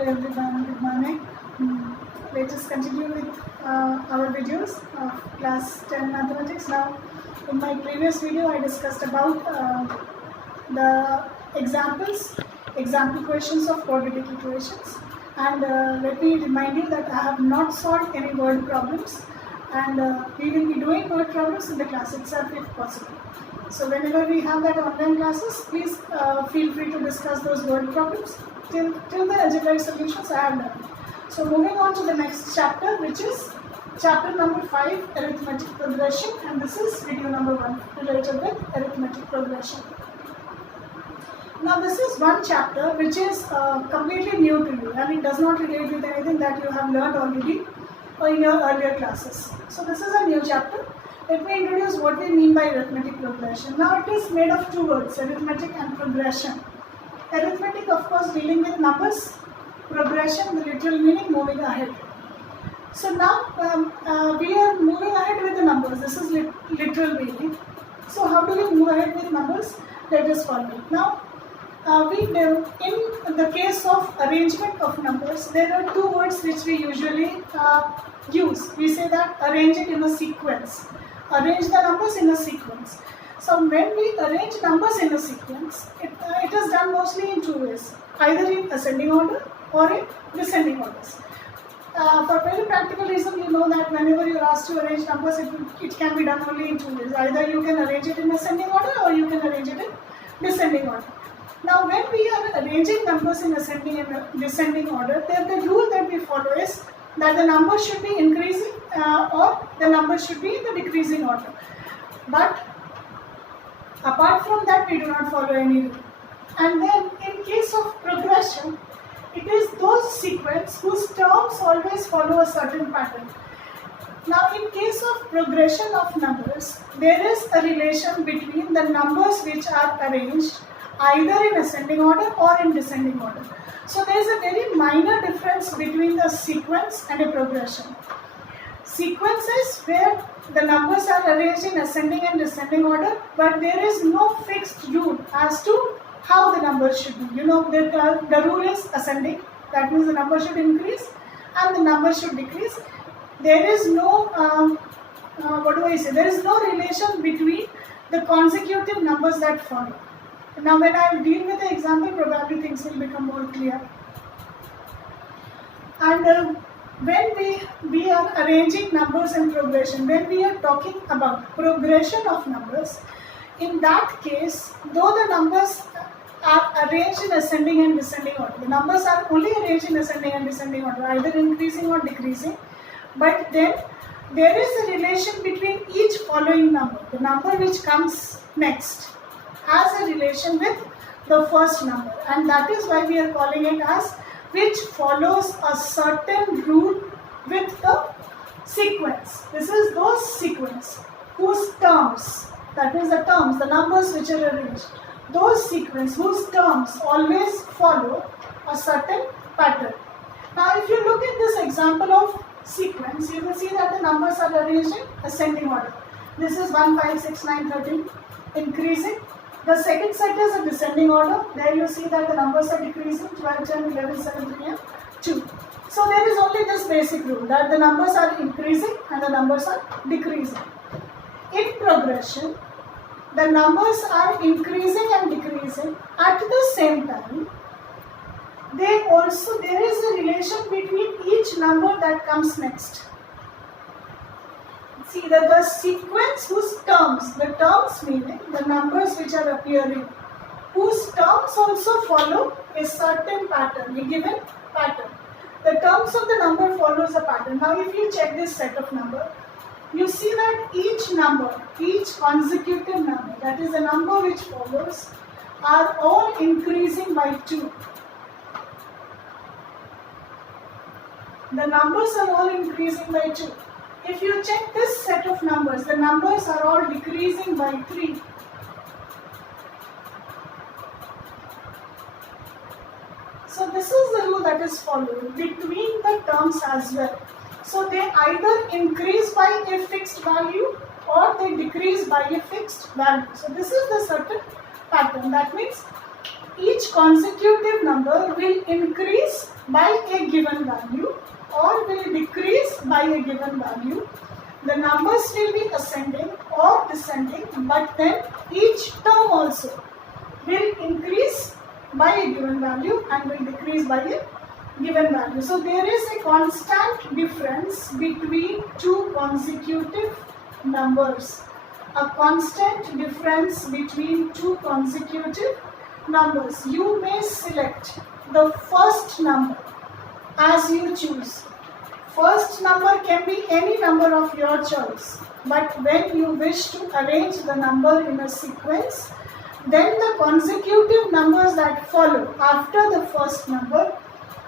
Hello everyone, good morning. Let us continue with our videos of class 10 mathematics. Now, in my previous video, I discussed about the example questions of quadratic equations. And let me remind you that I have not solved any word problems, and we will be doing word problems in the class itself if possible. So whenever we have that online classes, please feel free to discuss those word problems. Till the algebraic solutions I have done. So moving on to the next chapter, which is chapter number 5, arithmetic progression, and this is video number 1 related with arithmetic progression. Now this is one chapter which is completely new to you, and it does not relate with anything that you have learned already or in your earlier classes. So this is a new chapter. Let me introduce what we mean by arithmetic progression. Now it is made of two words, arithmetic and progression. Arithmetic, of course, dealing with numbers. Progression, the literal meaning, moving ahead. So now we are moving ahead with the numbers. This is literal meaning. So how do we move ahead with numbers? Let us follow it. Now, in the case of arrangement of numbers, there are two words which we usually use. We say that arrange it in a sequence. Arrange the numbers in a sequence. So when we arrange numbers in a sequence, it is done mostly in two ways, either in ascending order or in descending orders. For very practical reason, you know that whenever you are asked to arrange numbers, it can be done only in two ways. Either you can arrange it in ascending order or you can arrange it in descending order. Now when we are arranging numbers in ascending and descending order, then the rule that we follow is that the number should be increasing or the number should be in the decreasing order. But apart from that, we do not follow any rule. And then in case of progression, it is those sequence whose terms always follow a certain pattern. Now in case of progression of numbers, there is a relation between the numbers which are arranged either in ascending order or in descending order. So there is a very minor difference between the sequence and a progression. Sequence is where the numbers are arranged in ascending and descending order, but there is no fixed rule as to how the numbers should be. You know, the rule is ascending, that means the number should increase and the number should decrease. There is no, there is no relation between the consecutive numbers that follow. Now when I deal with the example, probably things will become more clear. And when we are arranging numbers in progression, when we are talking about progression of numbers, in that case, though the numbers are arranged in ascending and descending order, the numbers are only arranged in ascending and descending order, either increasing or decreasing, but then there is a relation between each following number. The number which comes next has a relation with the first number, and that is why we are calling it as which follows a certain rule with the sequence. This is those sequence whose terms, that is the terms, the numbers which are arranged, those sequence whose terms always follow a certain pattern. Now if you look at this example of sequence, you will see that the numbers are arranged in ascending order. This is 1, 5, 6, 9, 13, increasing. The second set is a descending order. There you see that the numbers are decreasing, 12, 10, 11, 7, 3 and 2. So there is only this basic rule that the numbers are increasing and the numbers are decreasing. In progression, the numbers are increasing and decreasing at the same time. There is a relation between each number that comes next. See that the sequence whose terms, the terms meaning the numbers which are appearing, whose terms also follow a certain pattern, a given pattern. The terms of the number follows a pattern. Now if you check this set of number, you see that each number, each consecutive number, that is the number which follows, are all increasing by 2. The numbers are all increasing by 2. If you check this set of numbers, the numbers are all decreasing by 3. So this is the rule that is followed between the terms as well. So they either increase by a fixed value or they decrease by a fixed value. So this is the certain pattern. That means each consecutive number will increase by a given value or will decrease by a given value. The numbers will be ascending or descending, but then each term also will increase by a given value and will decrease by a given value. So there is a constant difference between two consecutive numbers. A constant difference between two consecutive numbers. You may select the first number as you choose. First number can be any number of your choice, but when you wish to arrange the number in a sequence, then the consecutive numbers that follow after the first number,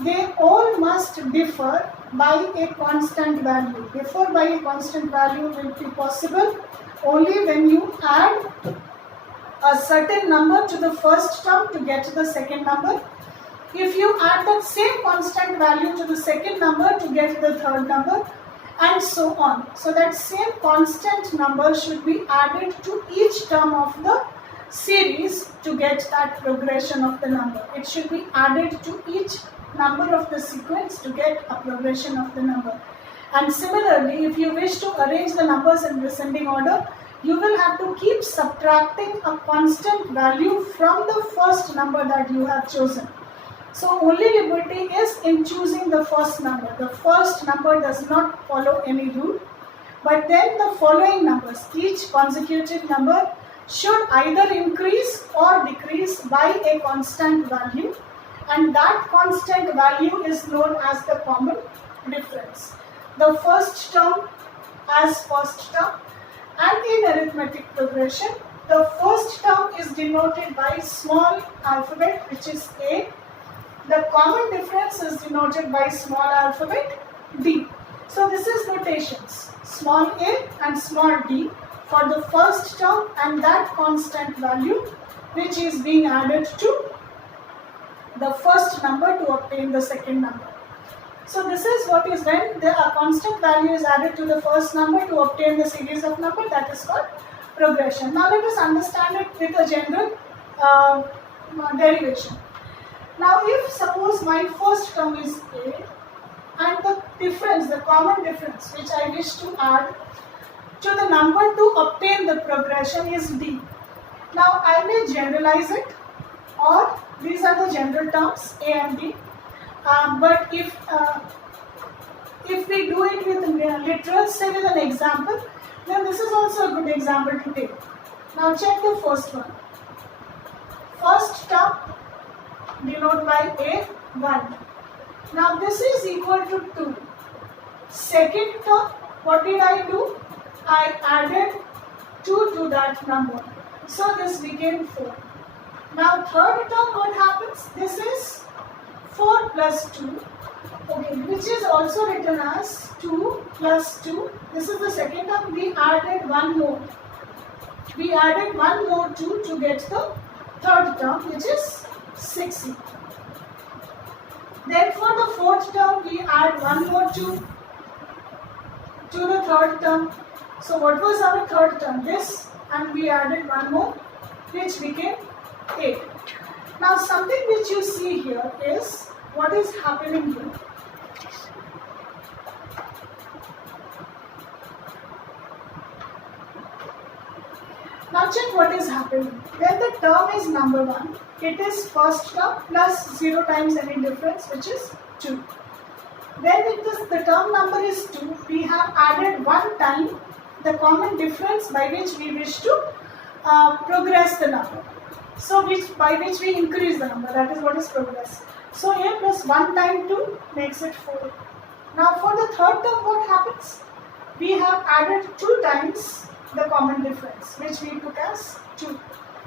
they all must differ by a constant value. Differ by a constant value will be possible only when you add a certain number to the first term to get the second number. If you add that same constant value to the second number to get the third number, and so on. So that same constant number should be added to each term of the series to get that progression of the number. It should be added to each number of the sequence to get a progression of the number. And similarly, if you wish to arrange the numbers in descending order, you will have to keep subtracting a constant value from the first number that you have chosen. So only liberty is in choosing the first number. The first number does not follow any rule, but then the following numbers, each consecutive number should either increase or decrease by a constant value, and that constant value is known as the common difference. The first term as first term, and in arithmetic progression, the first term is denoted by small alphabet, which is A. The common difference is denoted by small alphabet D. So this is notations, small a and small d for the first term and that constant value which is being added to the first number to obtain the second number. So this is what is when a constant value is added to the first number to obtain the series of number, that is called progression. Now let us understand it with a general derivation. Now if suppose my first term is A and the difference, the common difference which I wish to add to the number to obtain the progression is D. Now I may generalize it, or these are the general terms A and D. But if we do it with literal, say with an example, then this is also a good example to take. Now check the first one. First term denoted by A, 1. Now this is equal to 2. Second term, what did I do? I added 2 to that number. So this became 4. Now third term, what happens? This is 4 plus 2, okay, which is also written as 2 plus 2. This is the second term. We added one more. We added one more 2 to get the third term, which is 6. Then for the fourth term, we add one more 2 to the third term. So what was our third term? This, and we added one more, which became 8. Now something which you see here is what is happening here. Now check what is happening. When the term is number 1, it is first term plus 0 times any difference, which is 2. When the term number is 2, we have added one time the common difference by which we wish to progress the number. So by which we increase the number, that is what is progress. So A plus 1 times 2 makes it 4. Now for the third term, what happens? We have added 2 times the common difference, which we took as 2.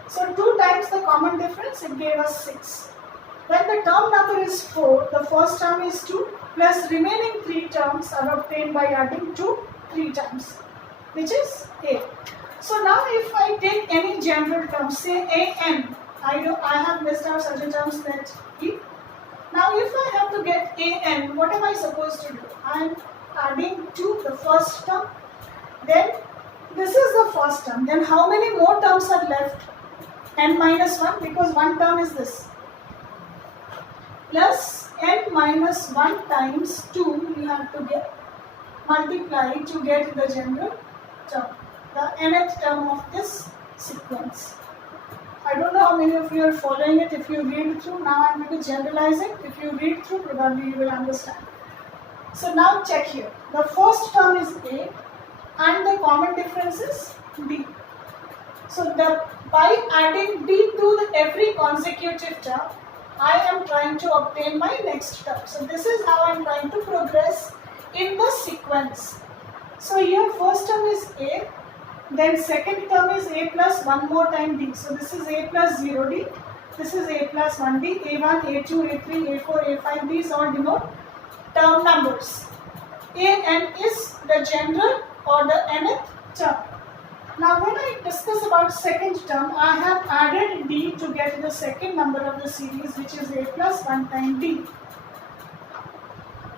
So 2 times the common difference, it gave us 6. When the term number is 4, the first term is 2, plus remaining 3 terms are obtained by adding 2 3 times, which is 8. So now if I take any general term, say AN, I have missed out such a term that E. Now if I have to get AN, what am I supposed to do? I am adding 2 the first term, then this is the first term. Then how many more terms are left? N minus 1, because one term is this. plus n minus 1 times 2 we have to get multiplied to get the general term, the nth term of this sequence. I don't know how many of you are following it. If you read through, now I'm going to generalize it. If you read through, probably you will understand. So now check here. The first term is A and the common difference is B. So by adding B to every consecutive term, I am trying to obtain my next term. So this is how I am trying to progress in the sequence. So here first term is A, then second term is A plus one more time D. So this is A plus 0D, this is A plus 1D, A1, A2, A3, A4, A5, these all denote term numbers. An is the general or the nth term. Now when I discuss about second term, I have added D to get the second number of the series, which is A plus 1 time D.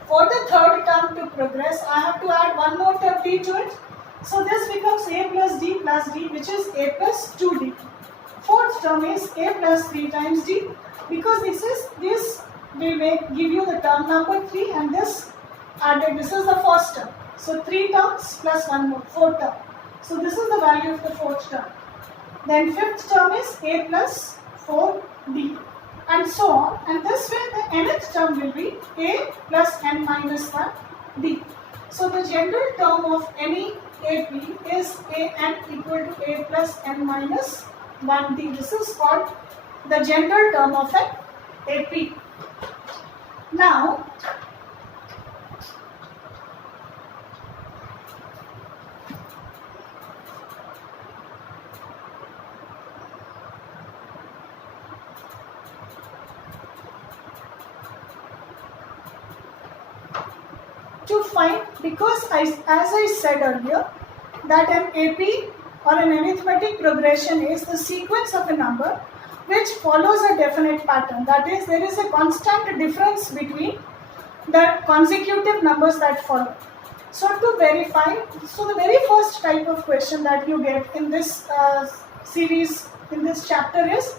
For the third term to progress, I have to add one more term D to it. So this becomes A plus D, which is A plus 2D. Fourth term is A plus 3 times D, because this will give you the term number 3, and this is the first term. So 3 terms plus one more, 4 term. So this is the value of the fourth term. Then fifth term is A plus 4D, and so on. And this way the nth term will be A plus n minus 1 D. So the general term of any AP is An equal to A plus n minus 1 D. This is called the general term of an AP. Now, to find, because as I said earlier, that an AP or an arithmetic progression is the sequence of a number which follows a definite pattern. That is, there is a constant difference between the consecutive numbers that follow. So to verify, so the very first type of question that you get in this series, in this chapter, is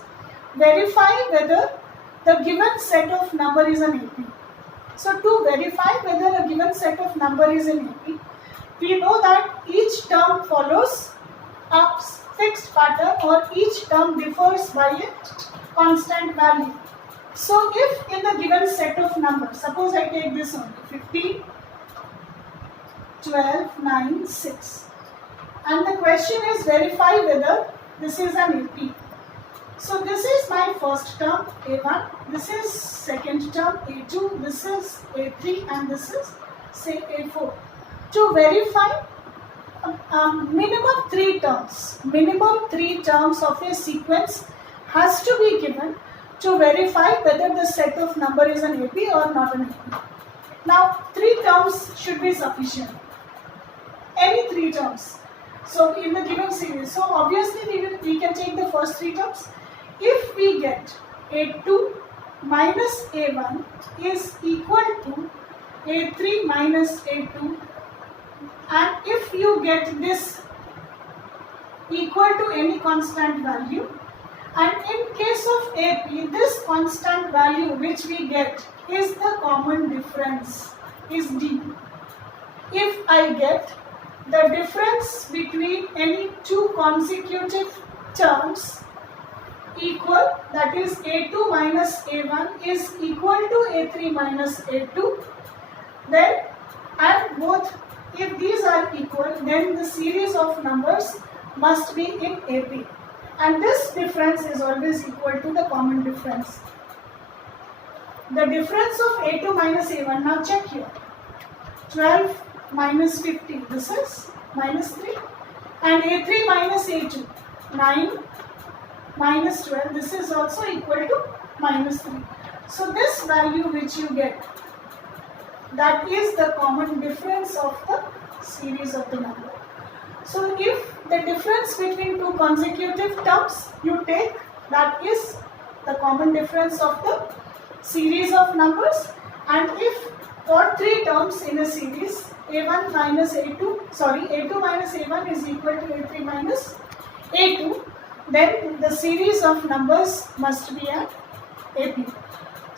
verify whether the given set of number is an AP. So to verify whether a given set of number is an AP, we know that each term follows a fixed pattern, or each term differs by a constant value. So if in the given set of numbers, suppose I take this only, 15, 12, 9, 6, and the question is verify whether this is an AP. So this is my first term A1, this is second term A2, this is A3, and this is say A4. To verify minimum 3 terms of a sequence has to be given to verify whether the set of number is an AP or not an AP. Now 3 terms should be sufficient, any 3 terms. So in the given series, so obviously we can take the first 3 terms. If we get A2 minus A1 is equal to A3 minus A2, and if you get this equal to any constant value, and in case of AP, this constant value which we get is the common difference, is D. If I get the difference between any 2 consecutive terms equal, that is A2 minus A1 is equal to A3 minus A2, then, and both, if these are equal, then the series of numbers must be in AP, and this difference is always equal to the common difference. The difference of A2 minus A1, now check here, 12 minus 50, this is minus 3, and A3 minus A2, 9 minus 12, this is also equal to minus 3. So this value which you get, that is the common difference of the series of the number. So if the difference between 2 consecutive terms you take, that is the common difference of the series of numbers, and if for 3 terms in a series, A2 minus A1 is equal to A3 minus A2, then the series of numbers must be an AP.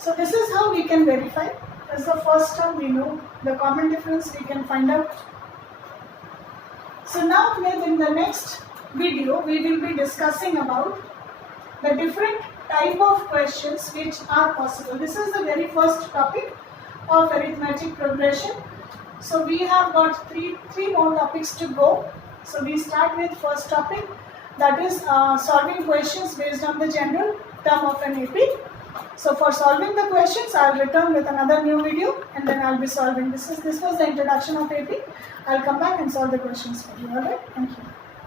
So this is how we can verify. As the first term we know, the common difference we can find out. So now in the next video we will be discussing about the different type of questions which are possible. This is the very first topic of arithmetic progression. So we have got three more topics to go. So we start with first topic, that is solving questions based on the general term of an AP. So for solving the questions, I'll return with another new video and then I'll be solving. This was the introduction of AP. I'll come back and solve the questions for you. Alright, thank you.